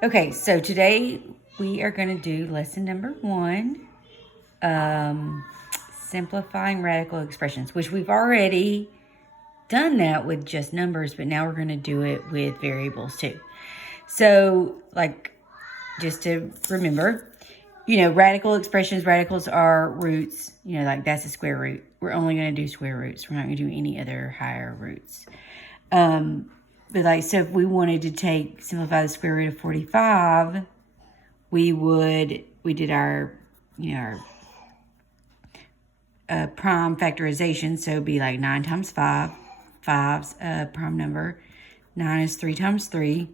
Okay, so today we are going to do lesson number 1, simplifying radical expressions, which we've already done that with just numbers, but now we're going to do it with variables too. So, just to remember, radical expressions, radicals are roots, that's a square root. We're only going to do square roots. We're not going to do any other higher roots. But so if we wanted to simplify the square root of 45, we did our prime factorization. So it'd be like 9 times 5. 5's a prime number. 9 is 3 times 3.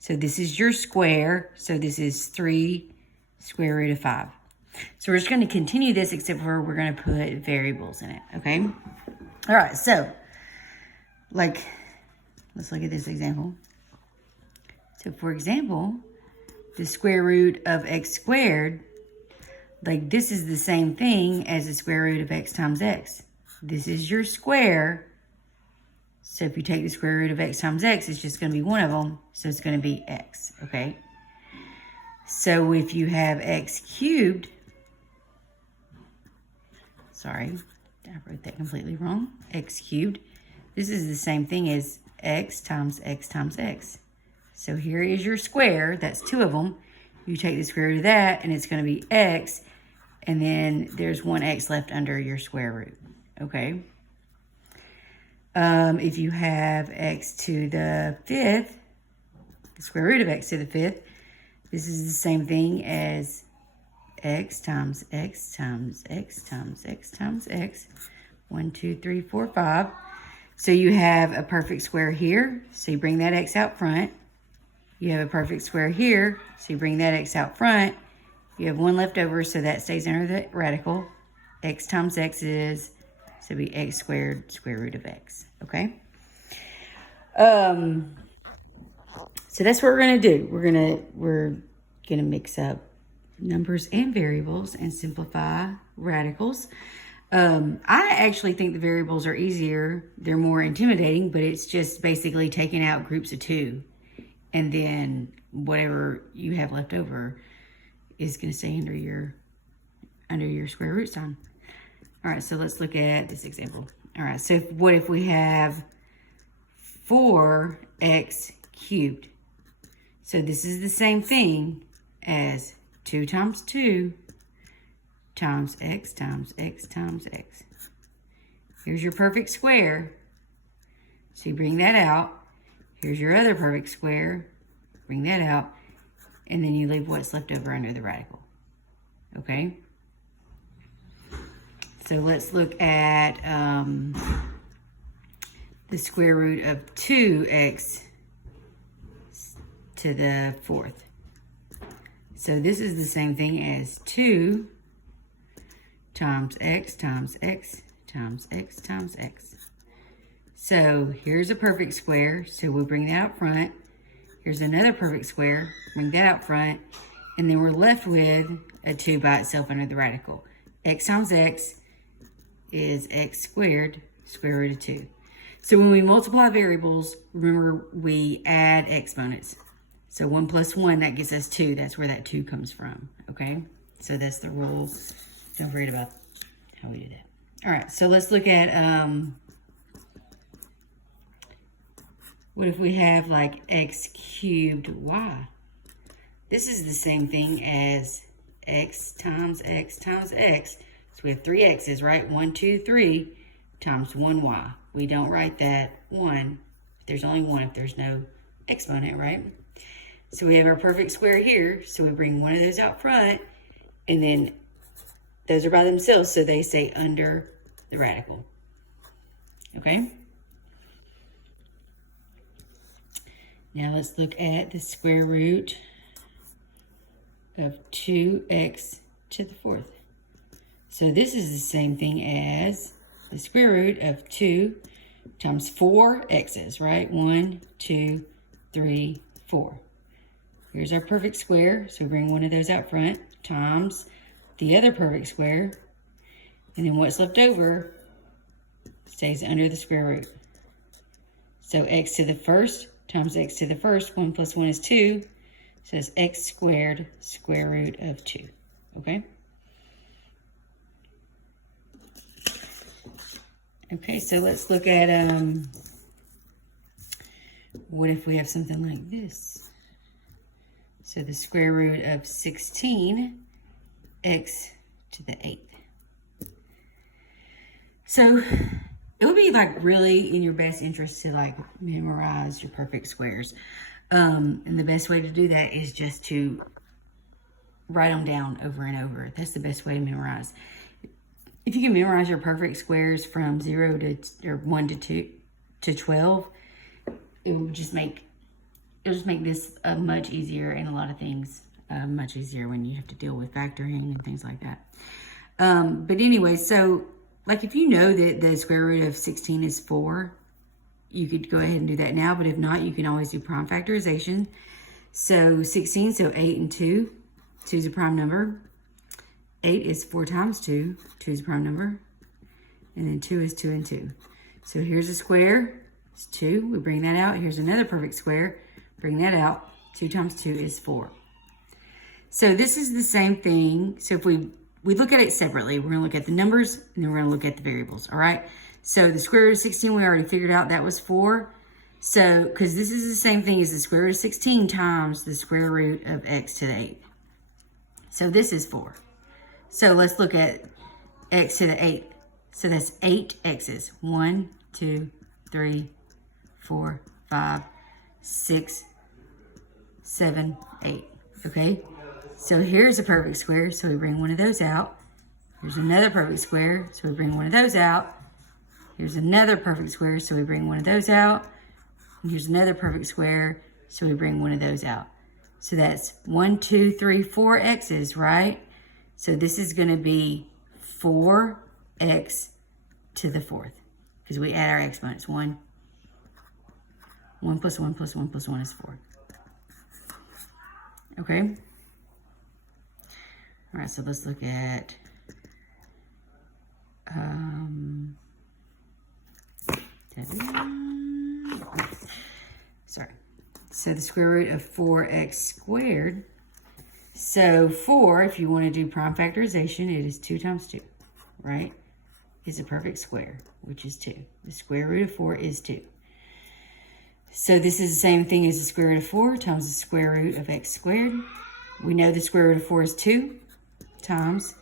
So this is your square. So this is 3 square root of 5. So we're just going to continue this, except for we're going to put variables in it, okay? All right, so, let's look at this example. So, for example, the square root of x squared, this is the same thing as the square root of x times x. This is your square. So if you take the square root of x times x, it's just going to be one of them. So it's going to be x, okay? So if you have x cubed, sorry, I wrote that completely wrong. X cubed, this is the same thing as x times x times x. So here is your square, that's 2 of them. You take the square root of that, and it's going to be x, and then there's 1 x left under your square root, okay? If you have x to the 5th, the square root of x to the 5th, this is the same thing as x times x times x times x times x. 1, 2, 3, 4, 5. So you have a perfect square here, so you bring that x out front. You have a perfect square here, so you bring that x out front. You have 1 left over, so that stays under the radical. X times x is, so it'd be x squared square root of x, okay? So that's what we're gonna do. We're gonna mix up numbers and variables and simplify radicals. I actually think the variables are easier. They're more intimidating, but it's just basically taking out groups of 2. And then whatever you have left over is going to stay under your square root sign. All right, so let's look at this example. All right, so what if we have 4x cubed? So this is the same thing as 2 times 2 times x times x times x. Here's your perfect square. So you bring that out. Here's your other perfect square. Bring that out. And then you leave what's left over under the radical. Okay? So let's look at the square root of 2x to the 4th. So this is the same thing as 2 times x times x times x times x. So here's a perfect square, so we'll bring that out front. Here's another perfect square, bring that out front, and then we're left with a 2 by itself under the radical. X times x is x squared square root of 2. So when we multiply variables, remember we add exponents. So 1 plus 1, that gives us 2. That's where that 2 comes from, okay? So that's the rule. Don't forget about how we do that. All right, so let's look at, what if we have x cubed y? This is the same thing as x times x times x. So we have 3 x's, right? 1, 2, 3 times 1y. We don't write that 1. There's only 1 if there's no exponent, right? So we have our perfect square here. So we bring one of those out front, and then those are by themselves, so they stay under the radical. Okay? Now let's look at the square root of 2x to the 4th. So this is the same thing as the square root of 2 times 4 x's, right? 1, 2, 3, 4. Here's our perfect square, so we bring one of those out front, times the other perfect square, and then what's left over stays under the square root. So x to the first times x to the first, 1 plus 1 is 2. So it's x squared square root of 2, okay? Okay, so let's look at, what if we have something like this? So the square root of 16, x to the 8th. So it would be like really in your best interest to like memorize your perfect squares. And the best way to do that is just to write them down over and over. That's the best way to memorize. If you can memorize your perfect squares from 0 to, or 1 to 2 to 12, it'll just make this much easier in a lot of things. Much easier when you have to deal with factoring and things like that. But anyway, so like if you know that the square root of 16 is 4, you could go ahead and do that now. But if not, you can always do prime factorization. So 16, so 8 and 2. 2 is a prime number. 8 is 4 times 2. 2 is a prime number. And then 2 is 2 and 2. So here's a square. It's 2. We bring that out. Here's another perfect square. Bring that out. 2 times 2 is 4. So this is the same thing. So if we look at it separately, we're going to look at the numbers and then we're going to look at the variables. All right. So the square root of 16, we already figured out that was 4. So, because this is the same thing as the square root of 16 times the square root of x to the 8th. So this is 4. So let's look at x to the 8th. So that's 8 x's. 1, 2, 3, 4, 5, 6, 7, 8. Okay? So here's a perfect square. So we bring one of those out. Here's another perfect square. So we bring one of those out. Here's another perfect square. So we bring one of those out. And here's another perfect square. So we bring one of those out. So that's 1, 2, 3, 4 x's, right? So this is going to be 4x to the 4th. Because we add our exponents. 1 plus 1 plus 1 plus 1 is 4. Okay? All right, so let's look at sorry. So the square root of 4x squared. So 4, if you want to do prime factorization, it is 2 times 2, right? Is a perfect square, which is 2. The square root of 4 is 2. So this is the same thing as the square root of 4 times the square root of x squared. We know the square root of 4 is 2 times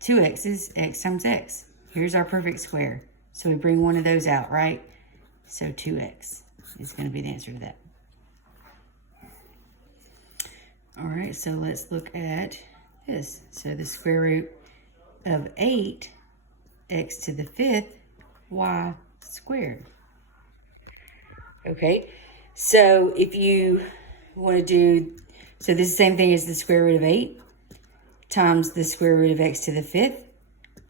2x's, x times x. Here's our perfect square. So we bring one of those out, right? So 2x is going to be the answer to that. All right, so let's look at this. So the square root of 8, x to the 5th, y squared. Okay, so if you want to do, so this is the same thing as the square root of 8 times the square root of x to the 5th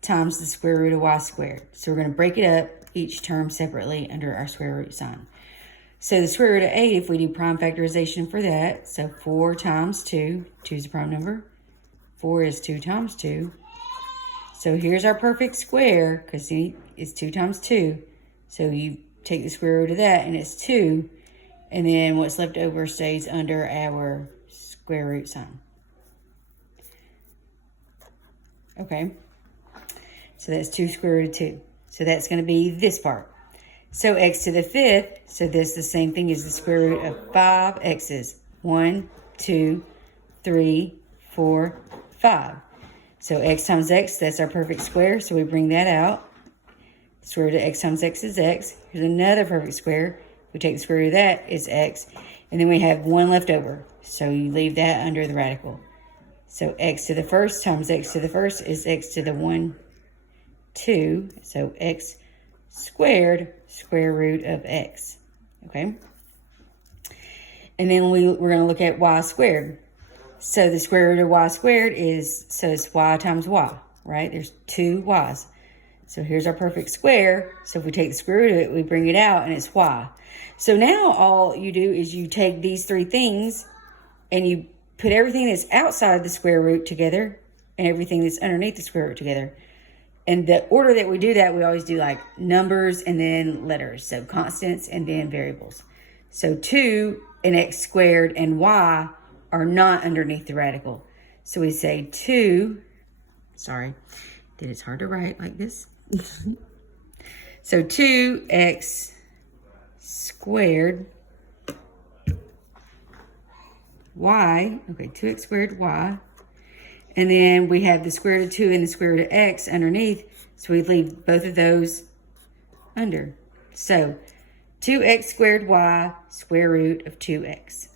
times the square root of y squared. So we're going to break it up, each term separately under our square root sign. So the square root of 8, if we do prime factorization for that, so 4 times 2, 2 is a prime number. 4 is 2 times 2. So here's our perfect square, because see, it's 2 times 2. So you take the square root of that, and it's 2. And then what's left over stays under our square root sign. Okay. So that's 2 square root of 2. So that's going to be this part. So x to the 5th, so this is the same thing as the square root of 5 x's. 1, 2, 3, 4, 5. So x times x, that's our perfect square. So we bring that out. The square root of x times x is x. Here's another perfect square. We take the square root of that, is x. And then we have 1 left over. So you leave that under the radical. So x to the 1st times x to the 1st is x to the 1, 2. So x squared square root of x. Okay? And then we're going to look at y squared. So the square root of y squared is, so it's y times y, right? There's 2 y's. So here's our perfect square. So if we take the square root of it, we bring it out, and it's y. So now all you do is you take these 3 things, and you put everything that's outside the square root together, and everything that's underneath the square root together. And the order that we do that, we always do like numbers and then letters. So constants and then variables. So 2 and x squared and y are not underneath the radical. So we say 2, sorry, that it's hard to write like this. So 2x squared y, okay, 2x squared y. And then we have the square root of 2 and the square root of x underneath. So we leave both of those under. So 2x squared y, square root of 2x.